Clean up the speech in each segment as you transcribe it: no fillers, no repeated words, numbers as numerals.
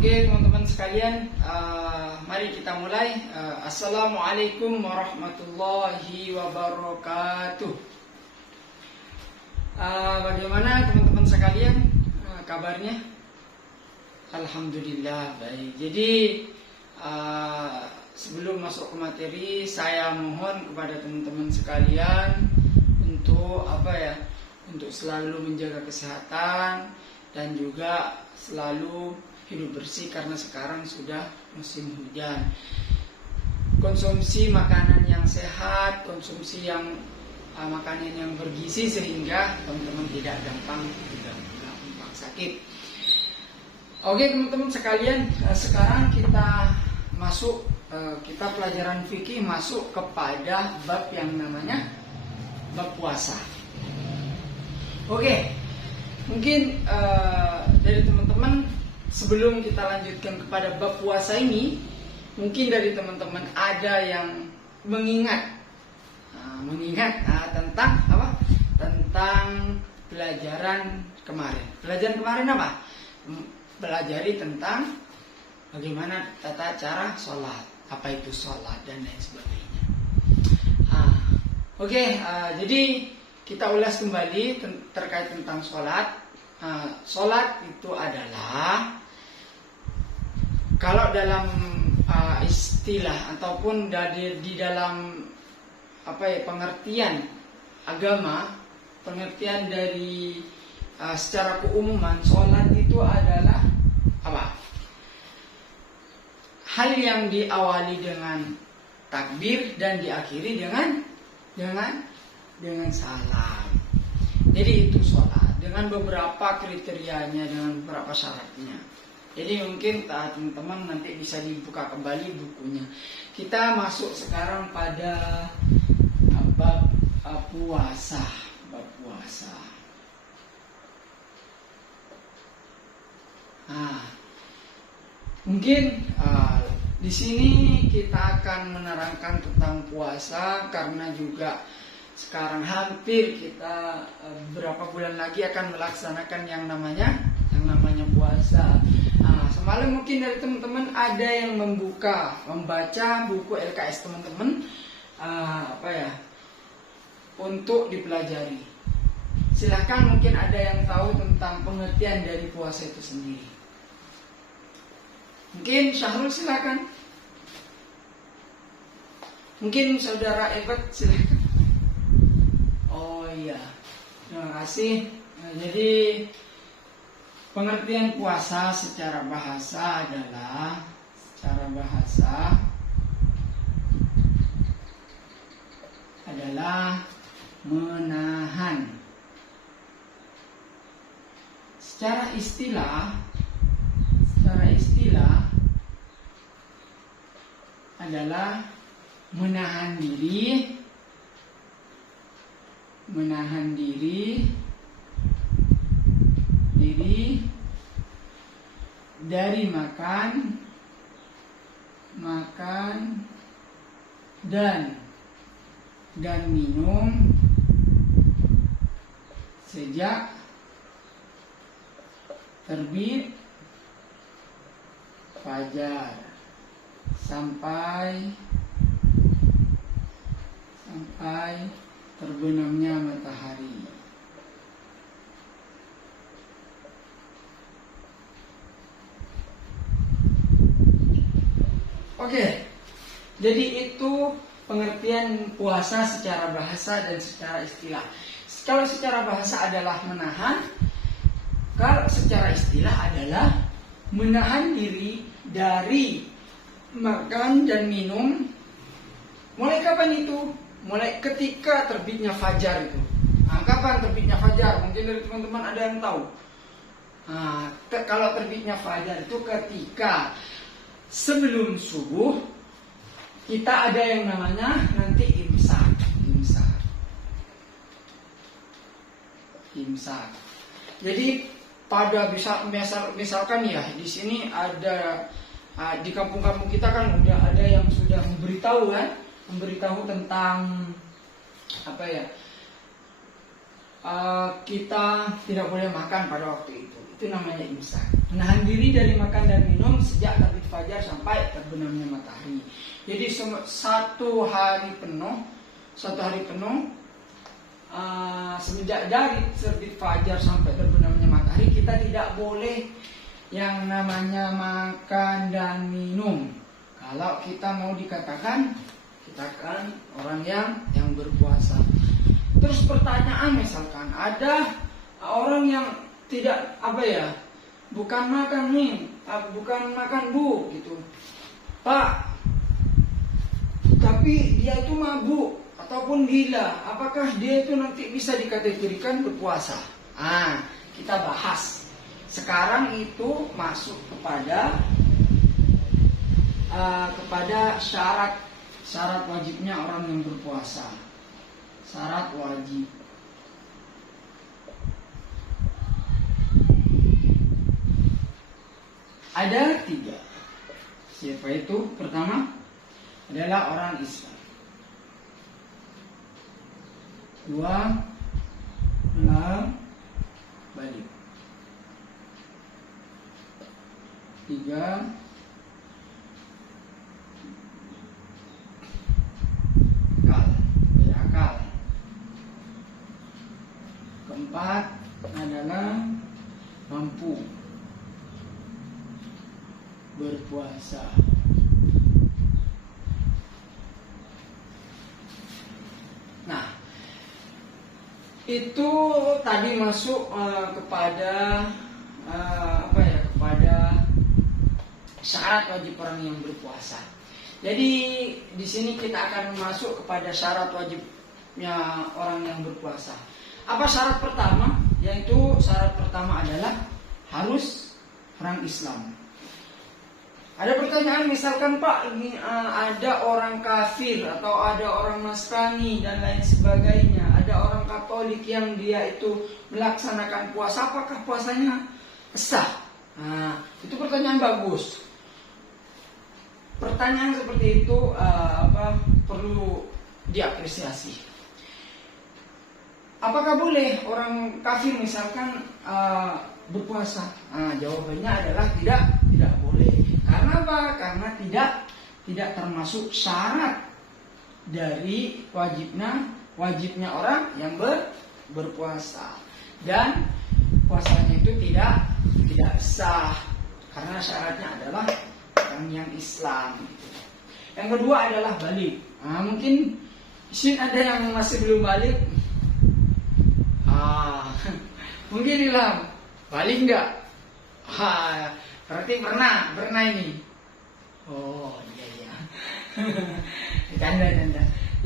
Oke teman-teman sekalian, mari kita mulai. Assalamualaikum warahmatullahi wabarakatuh. Bagaimana teman-teman sekalian kabarnya? Alhamdulillah baik. Jadi sebelum masuk ke materi, saya mohon kepada teman-teman sekalian untuk untuk selalu menjaga kesehatan dan juga selalu hidup bersih karena sekarang sudah musim hujan. Konsumsi makanan yang sehat, konsumsi yang makanan yang bergizi sehingga teman-teman tidak gampang sakit. Oke teman-teman sekalian, sekarang kita masuk kita pelajaran fikih masuk kepada bab yang namanya bab puasa. Oke, mungkin dari teman-teman sebelum kita lanjutkan kepada bab puasa ini, mungkin dari teman-teman ada yang mengingat tentang apa? Tentang pelajaran kemarin. Pelajaran kemarin apa? Pelajari tentang bagaimana tata cara sholat, apa itu sholat dan lain sebagainya. Oke, jadi kita ulas kembali terkait tentang sholat. Sholat itu adalah, kalau dalam istilah ataupun di dalam pengertian agama, pengertian dari secara keumuman, sholat itu adalah apa? Hal yang diawali dengan takbir dan diakhiri dengan salam. Jadi itu sholat dengan beberapa kriterianya, dengan beberapa syaratnya. Jadi mungkin teman-teman nanti bisa dibuka kembali bukunya. Kita masuk sekarang pada bab puasa. Bab puasa. Mungkin di sini kita akan menerangkan tentang puasa karena juga sekarang hampir kita beberapa bulan lagi akan melaksanakan yang namanya puasa. Semalam mungkin dari teman-teman ada yang membaca buku LKS teman-teman untuk dipelajari. Silahkan, mungkin ada yang tahu tentang pengertian dari puasa itu sendiri. Mungkin Syahrul silakan. Mungkin saudara Ebert silakan. Oh iya, terima kasih. Jadi pengertian puasa secara bahasa adalah menahan. Secara istilah adalah menahan diri dari makan dan minum sejak terbit fajar sampai terbenamnya matahari. Oke, jadi itu pengertian puasa secara bahasa dan secara istilah. Kalau secara bahasa adalah menahan, kalau secara istilah adalah menahan diri dari makan dan minum. Mulai kapan itu? Mulai ketika terbitnya fajar itu. Kapan terbitnya fajar? Mungkin dari teman-teman ada yang tahu. Kalau terbitnya fajar itu ketika sebelum subuh kita ada yang namanya nanti imsak. Jadi pada misalkan ya di sini ada di kampung-kampung kita kan udah ada yang sudah memberitahu tentang kita tidak boleh makan pada waktu itu. Itu namanya imsak. Menahan diri dari makan dan minum sejak terbit fajar sampai terbenamnya matahari. Jadi satu hari penuh semenjak dari terbit fajar sampai terbenamnya matahari, kita tidak boleh yang namanya makan dan minum. Kalau kita mau dikatakan, kita kan orang yang berpuasa. Terus pertanyaan, misalkan ada orang yang tidak bukan makan bu gitu, Pak, tapi dia itu mabuk ataupun gila, apakah dia itu nanti bisa dikategorikan berpuasa? Kita bahas. Sekarang itu masuk kepada syarat wajibnya orang yang berpuasa. Syarat wajib. Ada 3. Siapa itu? Pertama adalah orang Islam. 2 adalah balik. 3 berakal. 4 adalah mampu berpuasa. Nah, itu tadi masuk kepada syarat wajib orang yang berpuasa. Jadi di sini kita akan masuk kepada syarat wajibnya orang yang berpuasa. Apa syarat pertama? Yaitu syarat pertama adalah harus orang Islam. Ada pertanyaan, misalkan Pak, ini ada orang kafir atau ada orang Nasrani dan lain sebagainya, ada orang Katolik yang dia itu melaksanakan puasa, apakah puasanya sah? Itu pertanyaan bagus. Pertanyaan seperti itu perlu diapresiasi. Apakah boleh orang kafir misalkan berpuasa? Jawabannya adalah tidak boleh. Karena apa? Karena tidak termasuk syarat dari wajibnya orang yang berpuasa. Dan puasanya itu tidak sah karena syaratnya adalah orang yang Islam. Yang kedua adalah balik. Mungkin sini ada yang masih belum balik. Mungkin Ilham balik enggak? Berarti pernah ini. Oh iya. Canda.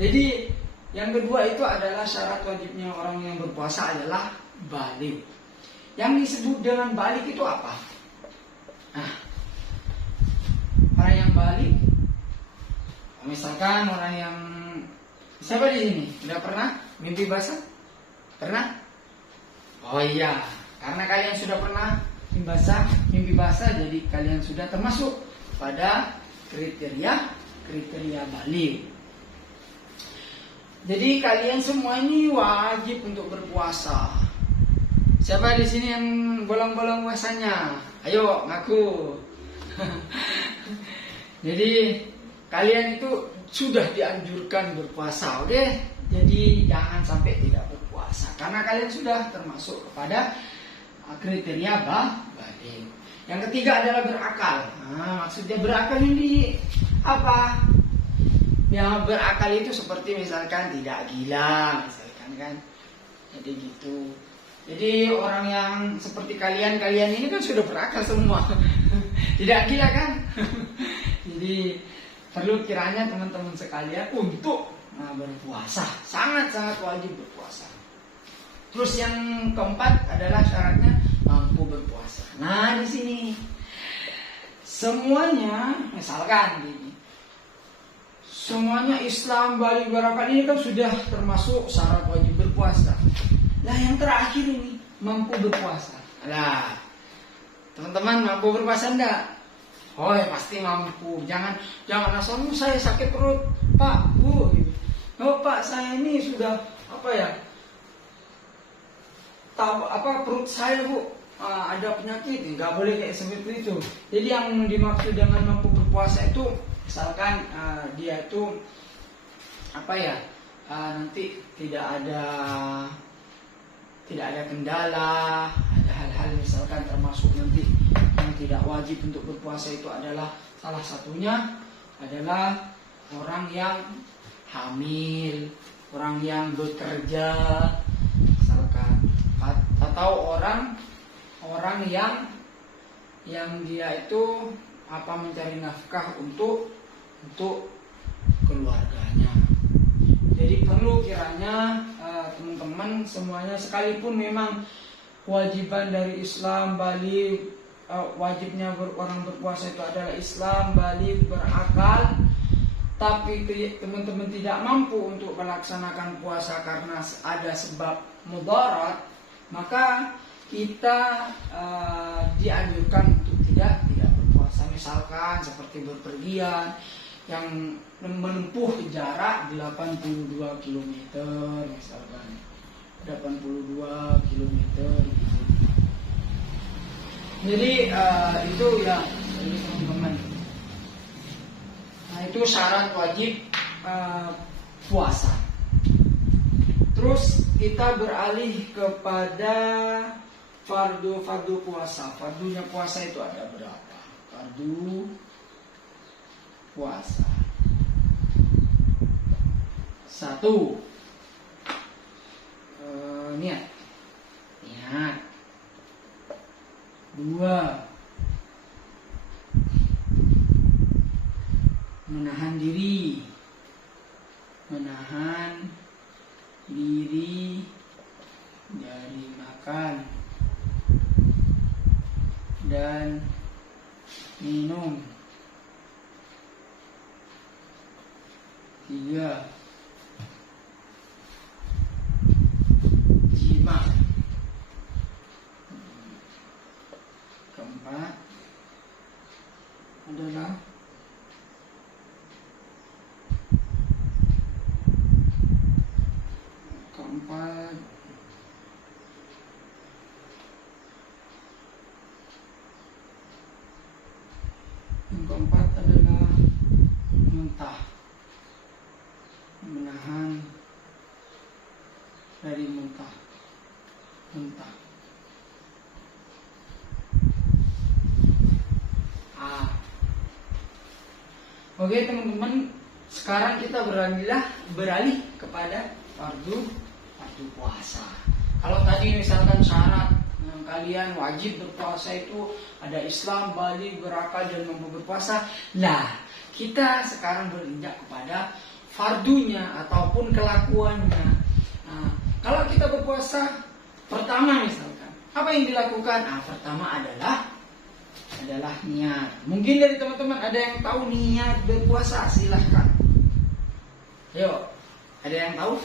Jadi yang kedua itu adalah syarat wajibnya orang yang berpuasa adalah balik. Yang disebut dengan balik itu apa? Orang yang balik, misalkan orang yang siapa di sini? Udah pernah mimpi basah? Pernah? Oh iya, karena kalian sudah pernah mimpi basah, jadi kalian sudah termasuk pada kriteria balik. Jadi kalian semua ini wajib untuk berpuasa. Siapa di sini yang bolong-bolong puasanya? Ayo ngaku. Jadi kalian itu sudah dianjurkan berpuasa, oke? Jadi jangan sampai tidak berpuasa karena kalian sudah termasuk kepada kriteria balik. Yang ketiga adalah berakal. Maksudnya berakal ini apa? Yang berakal itu seperti misalkan tidak gila, misalkan kan. Jadi gitu. Jadi orang yang seperti kalian ini kan sudah berakal semua. Tidak gila kan? Jadi perlu kiranya teman-teman sekalian untuk berpuasa. Sangat-sangat wajib berpuasa. Terus yang keempat adalah syaratnya mampu berpuasa. Nah di sini semuanya, misalkan gini, semuanya Islam, balik, berakal ini kan sudah termasuk syarat wajib berpuasa. Nah yang terakhir ini mampu berpuasa. Nah teman-teman mampu berpuasa enggak? Oh ya pasti mampu. Jangan asal saya sakit perut, Pak, Bu. Oh Pak, saya ini sudah perut saya Bu ada penyakit, nggak boleh kayak seperti itu. Jadi yang dimaksud dengan mampu berpuasa itu misalkan dia itu nanti tidak ada kendala, ada hal-hal misalkan termasuk nanti yang tidak wajib untuk berpuasa itu adalah salah satunya adalah orang yang hamil, orang yang bekerja misalkan, atau orang yang dia itu mencari nafkah untuk keluarganya. Jadi perlu kiranya teman-teman semuanya, sekalipun memang kewajiban dari Islam balik, wajibnya orang berpuasa itu adalah Islam balik berakal, tapi teman-teman tidak mampu untuk melaksanakan puasa karena ada sebab mudarat, maka kita dianjurkan untuk tidak berpuasa. Misalkan seperti berpergian yang menempuh jarak 82 km misalkan, 82 km gitu. Jadi itu ya teman-teman. Nah itu syarat wajib puasa. Terus kita beralih kepada fardu puasa. Fardunya puasa itu ada berapa? Fardu puasa. 1. Niat. 2. Menahan diri dari makan dan minum. 3. Jima. 4 adalah yang keempat adalah muntah, menahan dari muntah. Oke teman-teman, sekarang kita beralih kepada fardu puasa. Kalau tadi misalkan syarat kalian wajib berpuasa itu ada Islam, balik, berakal, dan mampu berpuasa. Nah, kita sekarang berinjak kepada fardunya ataupun kelakuannya. Nah, kalau kita berpuasa pertama misalkan, apa yang dilakukan? Pertama adalah niat. Mungkin dari teman-teman ada yang tahu niat berpuasa, silahkan. Ayo, ada yang tahu?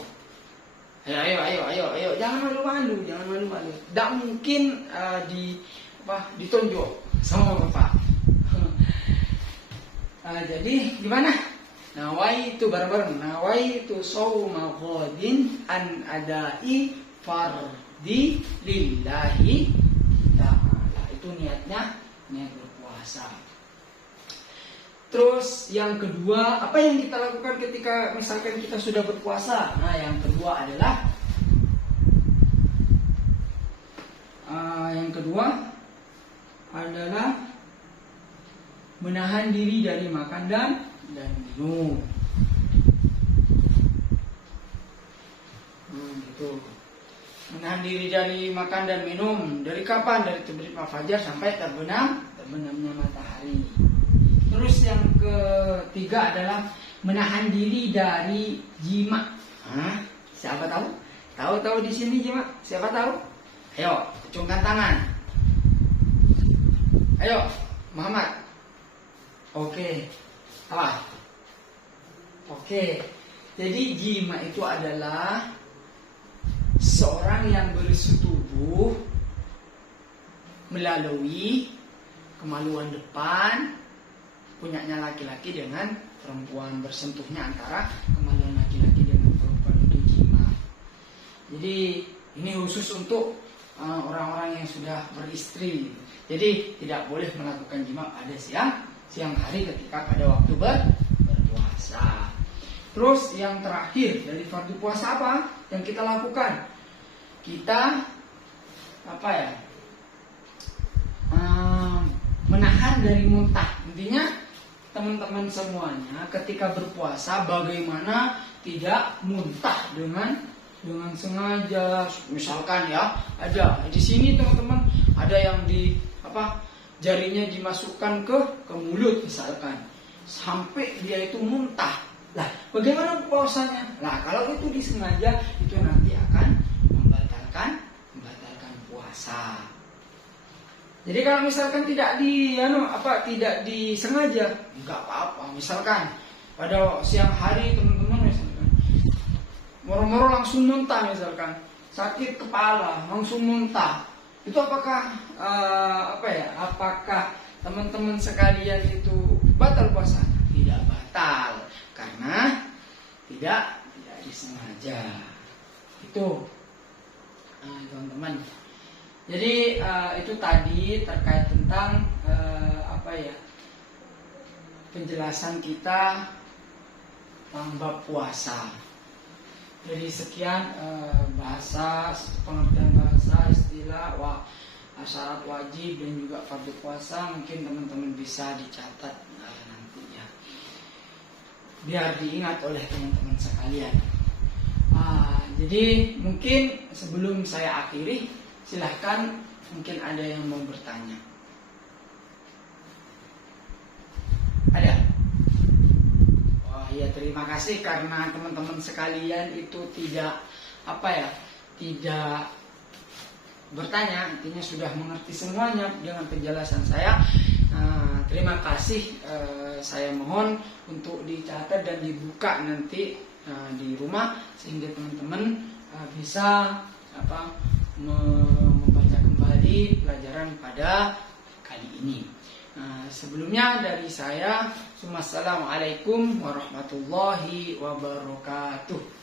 Ayo, jangan malu-malu. Tidak mungkin ditonjok sama Bapak. Jadi gimana? Nawaitu bareng-bareng. Nawaitu shauma ghadin an adai fardi lillahi ta'ala. Itu niat berpuasa. Terus yang kedua, apa yang kita lakukan ketika misalkan kita sudah berpuasa? Nah, yang kedua adalah menahan diri dari makan dan minum. Gitu. Menahan diri dari makan dan minum. Dari kapan? Dari terbit fajar sampai terbenamnya matahari. Terus yang ketiga adalah menahan diri dari jima. Siapa tahu? Tahu di sini jima? Siapa tahu? Ayo, acungkan tangan. Ayo, Muhammad. Oke. Apa? Oke. Jadi jima itu adalah seorang yang bersetubuh melalui kemaluan depan punyanya laki-laki dengan perempuan, bersentuhnya antara kemaluan laki-laki dengan perempuan itu jima. Jadi ini khusus untuk orang-orang yang sudah beristri. Jadi tidak boleh melakukan jima pada siang hari ketika pada waktu berpuasa. Terus yang terakhir dari fardu puasa apa yang kita lakukan? Kita menahan dari muntah. Intinya teman-teman semuanya ketika berpuasa bagaimana tidak muntah dengan sengaja. Misalkan ya, ada di sini teman-teman ada yang jarinya dimasukkan ke mulut misalkan sampai dia itu muntah. Lah, bagaimana puasanya? Nah, kalau itu disengaja itu nanti akan membatalkan puasa. Jadi kalau misalkan tidak disengaja, enggak apa-apa. Misalkan pada siang hari teman-teman misalkan moro-moro langsung muntah, misalkan sakit kepala langsung muntah. Itu apakah teman-teman sekalian itu batal puasanya? Tidak batal, karena tidak disengaja. Itu teman-teman. Jadi itu tadi terkait tentang penjelasan kita tentang bab puasa. Dari sekian pengertian bahasa, istilah, syarat wajib dan juga fardu puasa, mungkin teman-teman bisa dicatat nantinya, biar diingat oleh teman-teman sekalian. Jadi mungkin sebelum saya akhiri, silahkan mungkin ada yang mau bertanya. Ada? Ya, terima kasih karena teman-teman sekalian itu tidak bertanya, intinya sudah mengerti semuanya dengan penjelasan saya. Terima kasih, saya mohon untuk dicatat dan dibuka nanti di rumah sehingga teman-teman bisa membaca kembali pelajaran pada kali ini. Sebelumnya dari saya, Assalamualaikum warahmatullahi wabarakatuh.